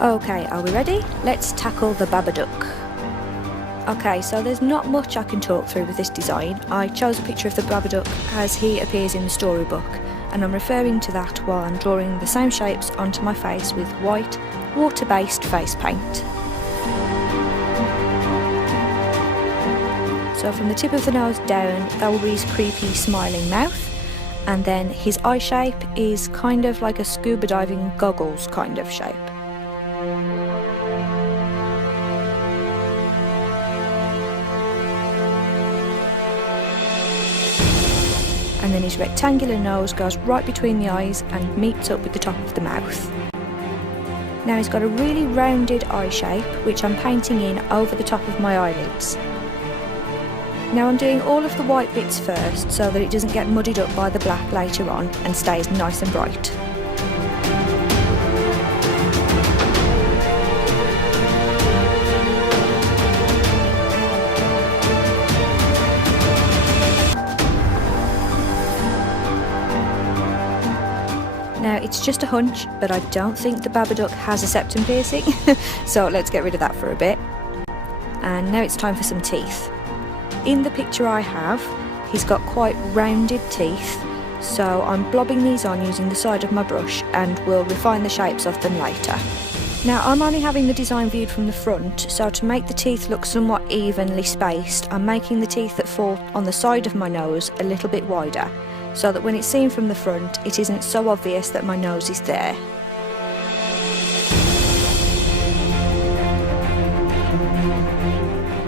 Okay, are we ready? Let's tackle the Babadook. Okay, so there's not much I can talk through with this design. I chose a picture of the Babadook as he appears in the storybook, and I'm referring to that while I'm drawing the same shapes onto my face with white, water-based face paint. So from the tip of the nose down, that will be his creepy smiling mouth, and then his eye shape is kind of like a scuba diving goggles kind of shape. And then his rectangular nose goes right between the eyes and meets up with the top of the mouth. Now he's got a really rounded eye shape, which I'm painting in over the top of my eyelids. Now I'm doing all of the white bits first so that it doesn't get muddied up by the black later on and stays nice and bright. Now it's just a hunch, but I don't think the Babadook has a septum piercing, so let's get rid of that for a bit. And now it's time for some teeth. In the picture I have, he's got quite rounded teeth, so I'm blobbing these on using the side of my brush and we'll refine the shapes of them later. Now I'm only having the design viewed from the front, so to make the teeth look somewhat evenly spaced, I'm making the teeth that fall on the side of my nose a little bit wider, so that when it's seen from the front, it isn't so obvious that my nose is there.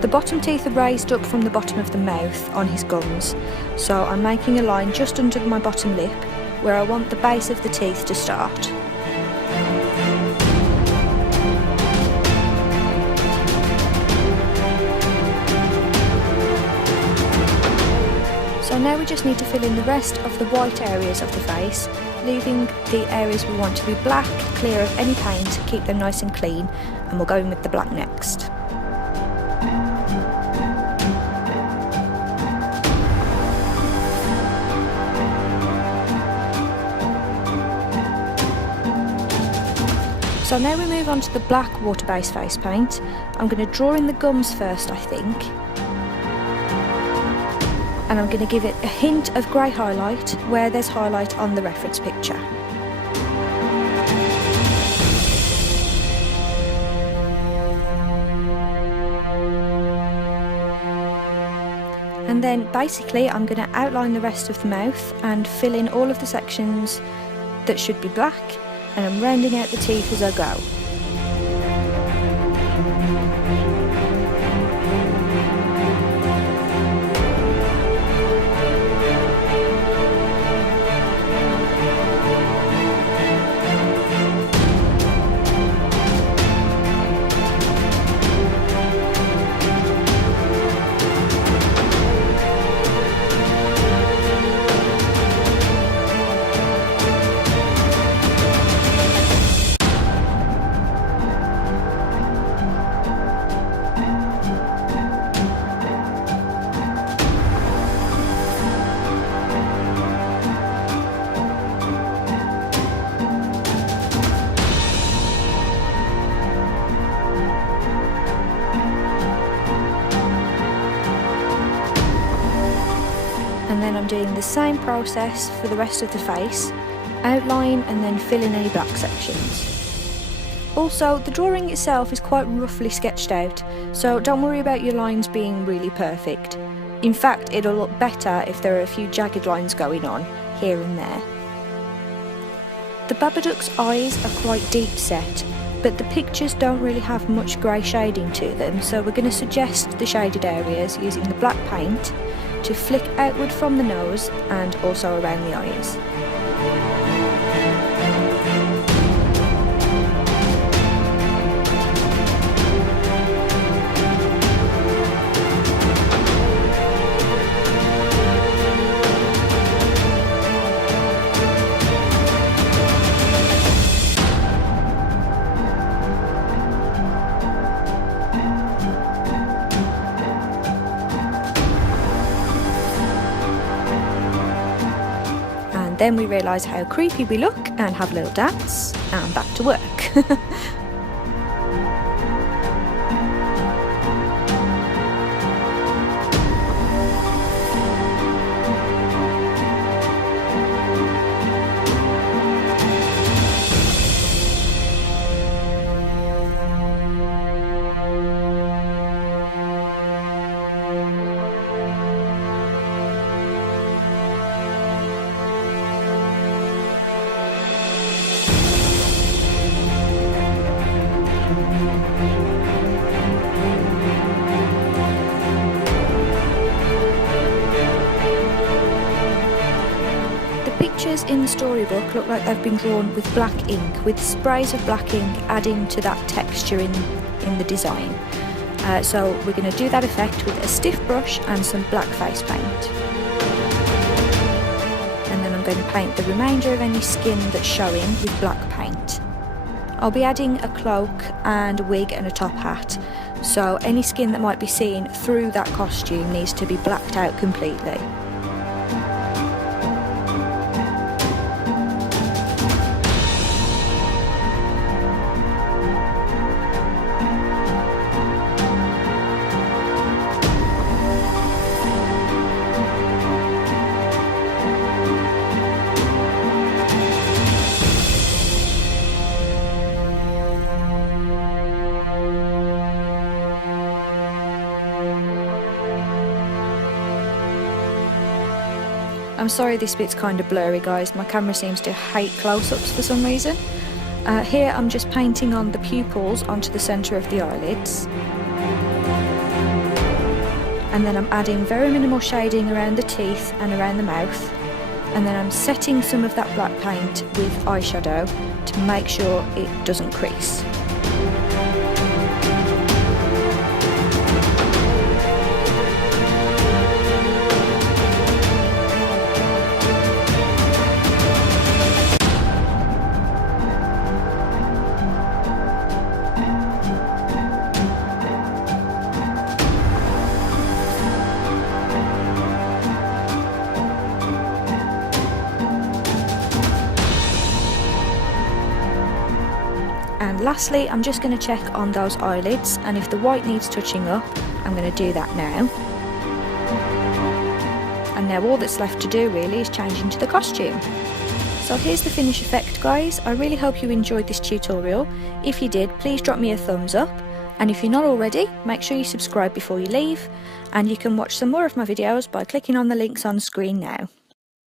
The bottom teeth are raised up from the bottom of the mouth on his gums, so I'm making a line just under my bottom lip where I want the base of the teeth to start. So now we just need to fill in the rest of the white areas of the face, leaving the areas we want to be black, clear of any paint, keep them nice and clean, and we'll go in with the black next. So now we move on to the black water-based face paint. I'm going to draw in the gums first, I think. And I'm going to give it a hint of grey highlight where there's highlight on the reference picture. And then basically I'm going to outline the rest of the mouth and fill in all of the sections that should be black, and I'm rounding out the teeth as I go. And then I'm doing the same process for the rest of the face, outline and then fill in any black sections. Also, the drawing itself is quite roughly sketched out, so don't worry about your lines being really perfect. In fact, it'll look better if there are a few jagged lines going on here and there. The Babadook's eyes are quite deep set, but the pictures don't really have much grey shading to them, so we're going to suggest the shaded areas using the black paint to flick outward from the nose and also around the eyes. Then we realise how creepy we look and have a little dance and back to work. pictures in the storybook look like they've been drawn with black ink, with sprays of black ink adding to that texture in the design. So we're going to do that effect with a stiff brush and some black face paint. And then I'm going to paint the remainder of any skin that's showing with black paint. I'll be adding a cloak and a wig and a top hat, so any skin that might be seen through that costume needs to be blacked out completely. I'm sorry this bit's kind of blurry, guys, my camera seems to hate close-ups for some reason. Here I'm just painting on the pupils onto the centre of the eyelids. And then I'm adding very minimal shading around the teeth and around the mouth. And then I'm setting some of that black paint with eyeshadow to make sure it doesn't crease. And lastly, I'm just going to check on those eyelids, and if the white needs touching up, I'm going to do that now. And now all that's left to do really is change into the costume. So here's the finished effect, guys. I really hope you enjoyed this tutorial. If you did, please drop me a thumbs up. And if you're not already, make sure you subscribe before you leave. And you can watch some more of my videos by clicking on the links on screen now.